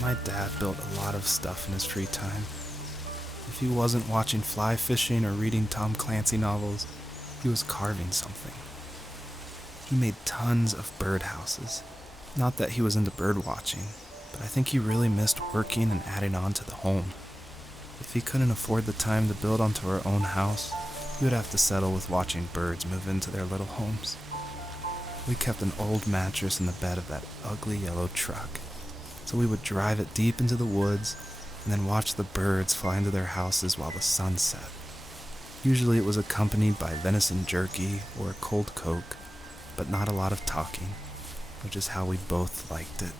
My dad built a lot of stuff in his free time. If he wasn't watching fly fishing or reading Tom Clancy novels, he was carving something. He made tons of birdhouses. Not that he was into bird watching, but I think he really missed working and adding on to the home. If he couldn't afford the time to build onto our own house, he would have to settle with watching birds move into their little homes. We kept an old mattress in the bed of that ugly yellow truck, so we would drive it deep into the woods and then watch the birds fly into their houses while the sun set. Usually it was accompanied by venison jerky or a cold Coke, but not a lot of talking, which is how we both liked it.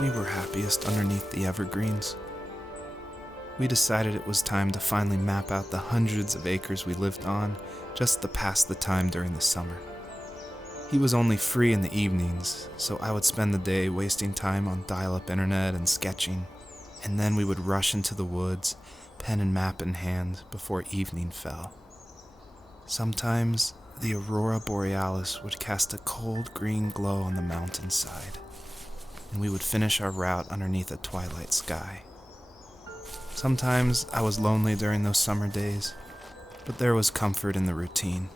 we were happiest underneath the evergreens. We decided it was time to finally map out the hundreds of acres we lived on just to pass the time during the summer. He was only free in the evenings, so I would spend the day wasting time on dial-up internet and sketching, and then we would rush into the woods, pen and map in hand, before evening fell. Sometimes the aurora borealis would cast a cold green glow on the mountainside, and we would finish our route underneath a twilight sky. Sometimes I was lonely during those summer days, but there was comfort in the routine.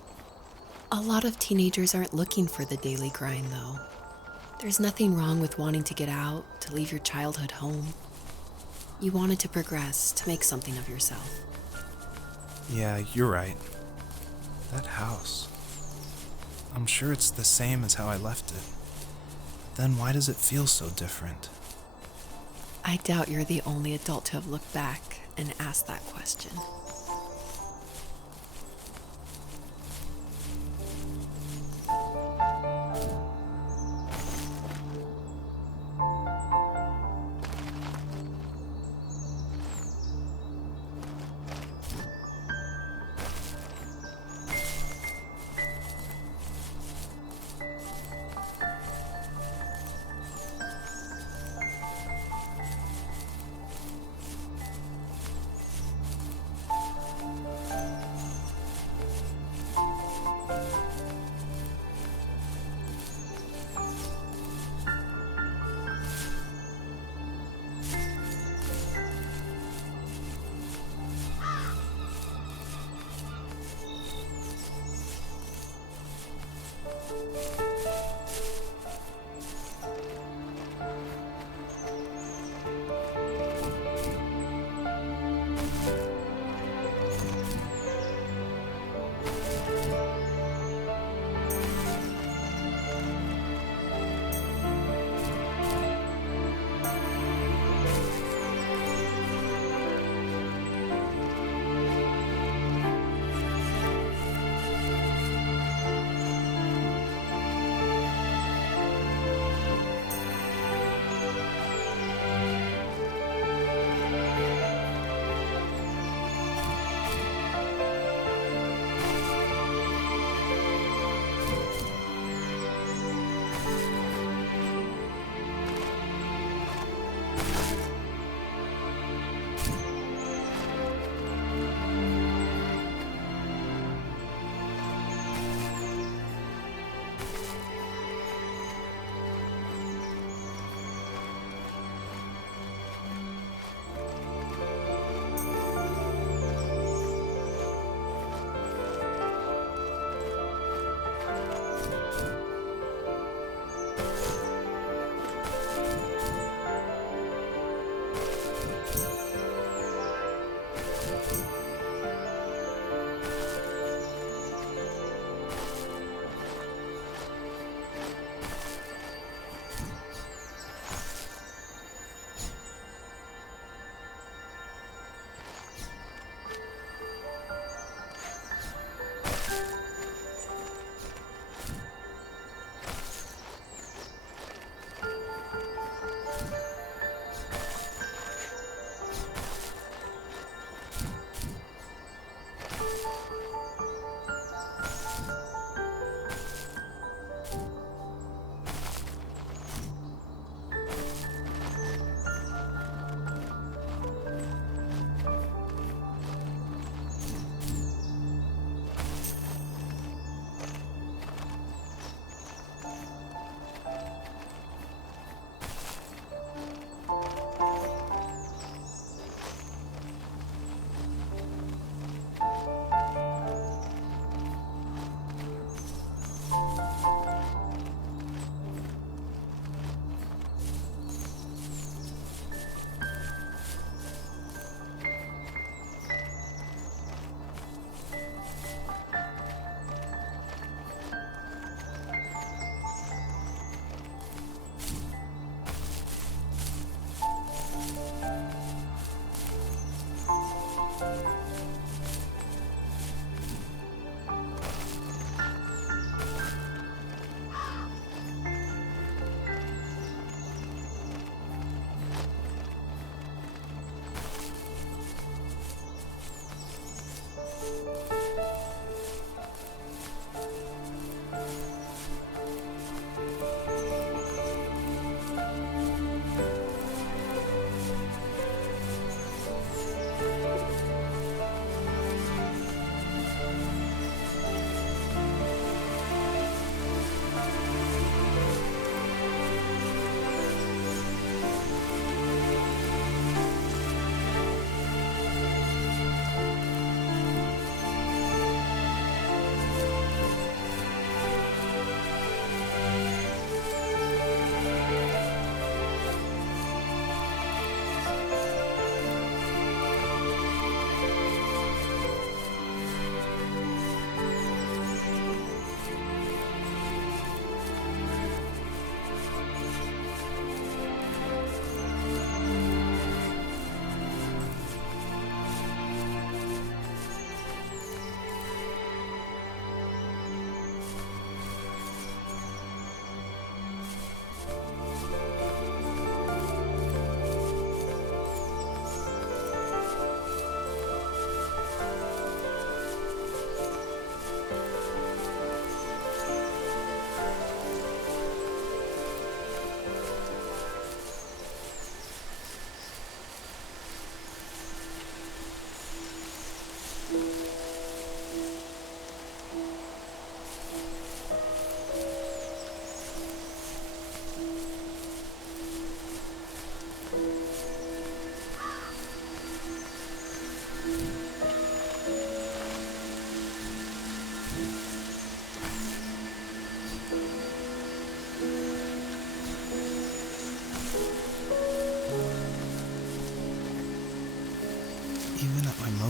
A lot of teenagers aren't looking for the daily grind, though. There's nothing wrong with wanting to get out, to leave your childhood home. You wanted to progress, to make something of yourself. Yeah, you're right. That house. I'm sure it's the same as how I left it. Then why does it feel so different? I doubt you're the only adult to have looked back and asked that question.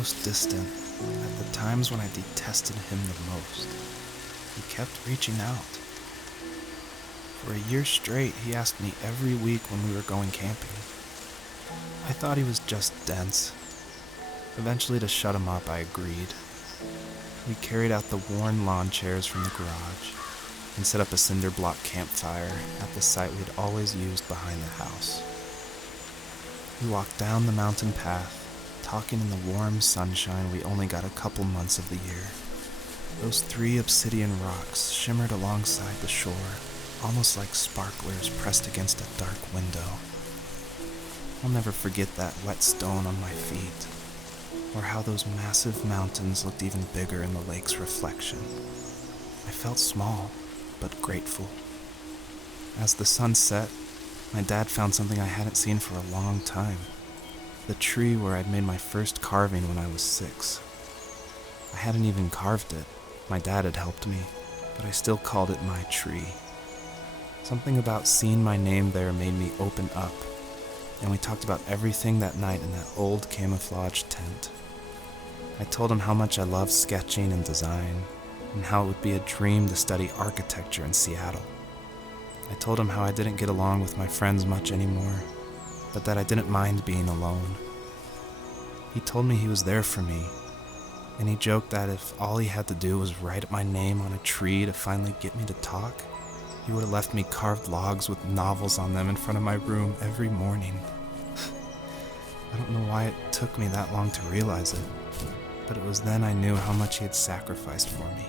most distant, at the times when I detested him the most, he kept reaching out. For a year straight, he asked me every week when we were going camping. I thought he was just dense. Eventually, to shut him up, I agreed. We carried out the worn lawn chairs from the garage and set up a cinder block campfire at the site we had always used behind the house. We walked down the mountain path, talking in the warm sunshine we only got a couple months of the year. Those 3 obsidian rocks shimmered alongside the shore, almost like sparklers pressed against a dark window. I'll never forget that wet stone on my feet, or how those massive mountains looked even bigger in the lake's reflection. I felt small, but grateful. As the sun set, my dad found something I hadn't seen for a long time. The tree where I'd made my first carving when I was 6. I hadn't even carved it. My dad had helped me, but I still called it my tree. Something about seeing my name there made me open up, and we talked about everything that night in that old camouflage tent. I told him how much I loved sketching and design, and how it would be a dream to study architecture in Seattle. I told him how I didn't get along with my friends much anymore, but that I didn't mind being alone. He told me he was there for me, and he joked that if all he had to do was write my name on a tree to finally get me to talk, he would have left me carved logs with novels on them in front of my room every morning. I don't know why it took me that long to realize it, but it was then I knew how much he had sacrificed for me.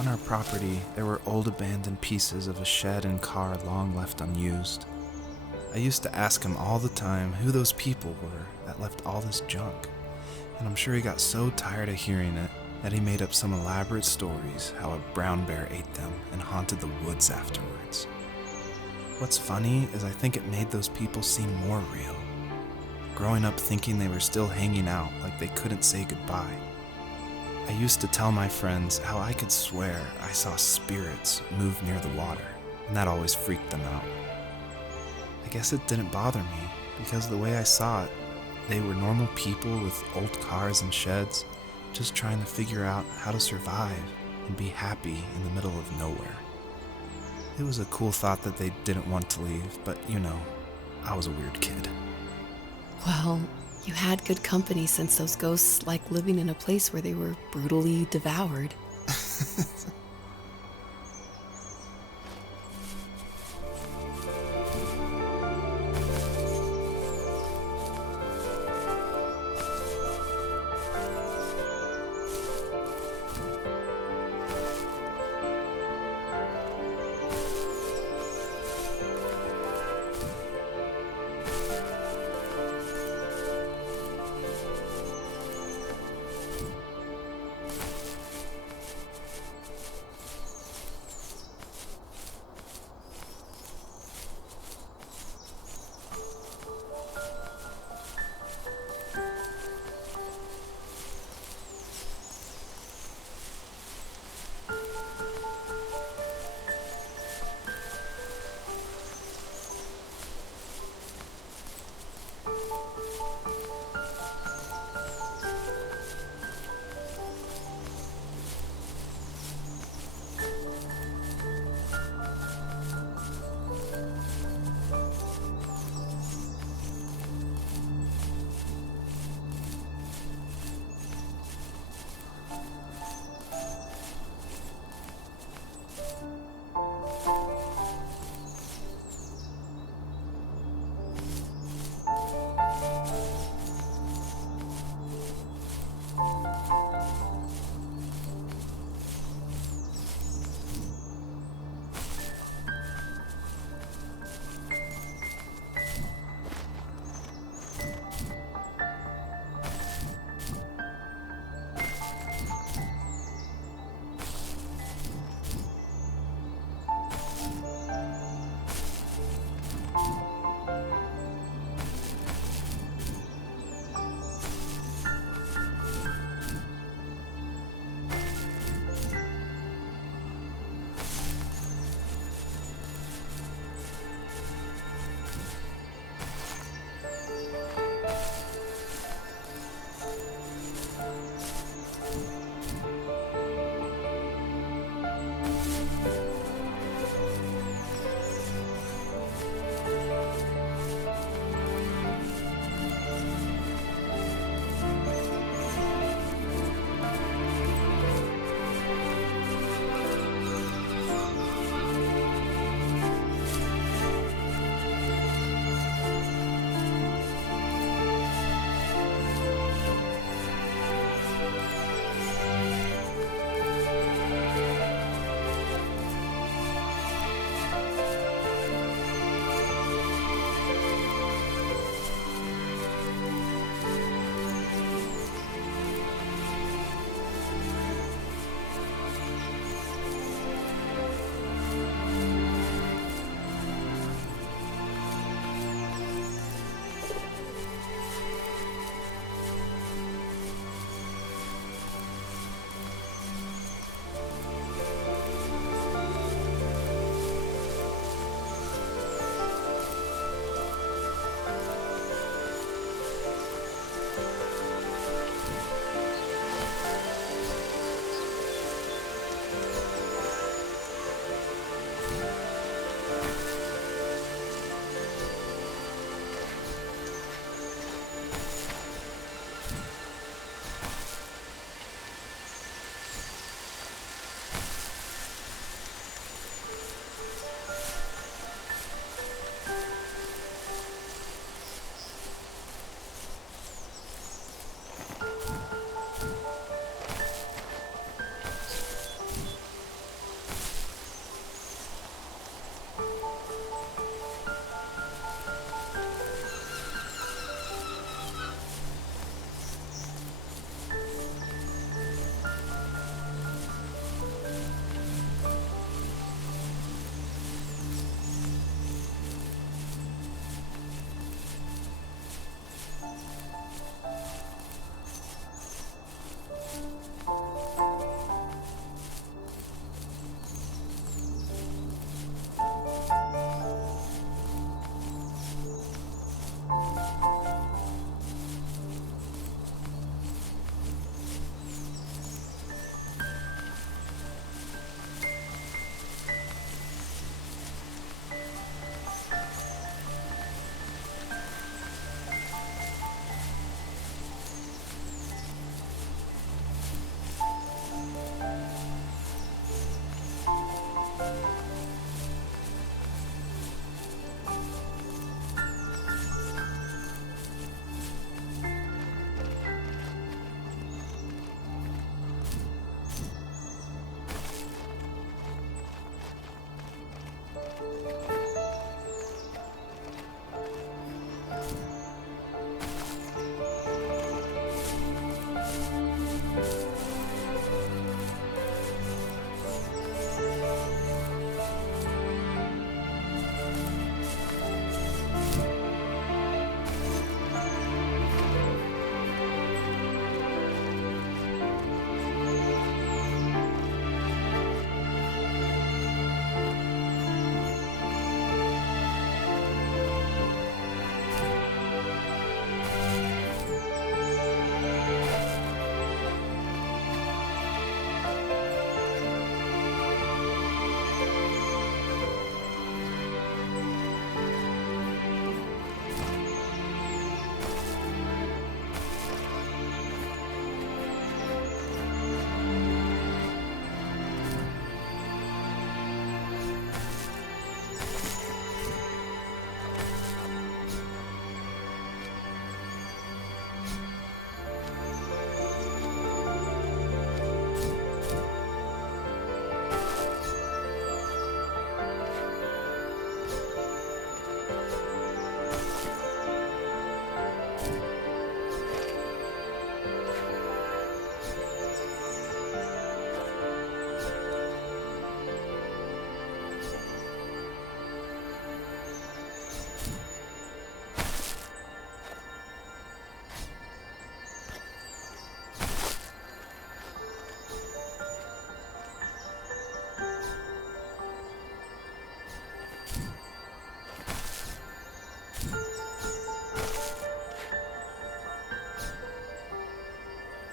On our property, there were old abandoned pieces of a shed and car long left unused. I used to ask him all the time who those people were that left all this junk, and I'm sure he got so tired of hearing it that he made up some elaborate stories how a brown bear ate them and haunted the woods afterwards. What's funny is I think it made those people seem more real. Growing up thinking they were still hanging out like they couldn't say goodbye. I used to tell my friends how I could swear I saw spirits move near the water, and that always freaked them out. I guess it didn't bother me, because the way I saw it, they were normal people with old cars and sheds, just trying to figure out how to survive and be happy in the middle of nowhere. It was a cool thought that they didn't want to leave, but I was a weird kid. Well, you had good company since those ghosts like living in a place where they were brutally devoured.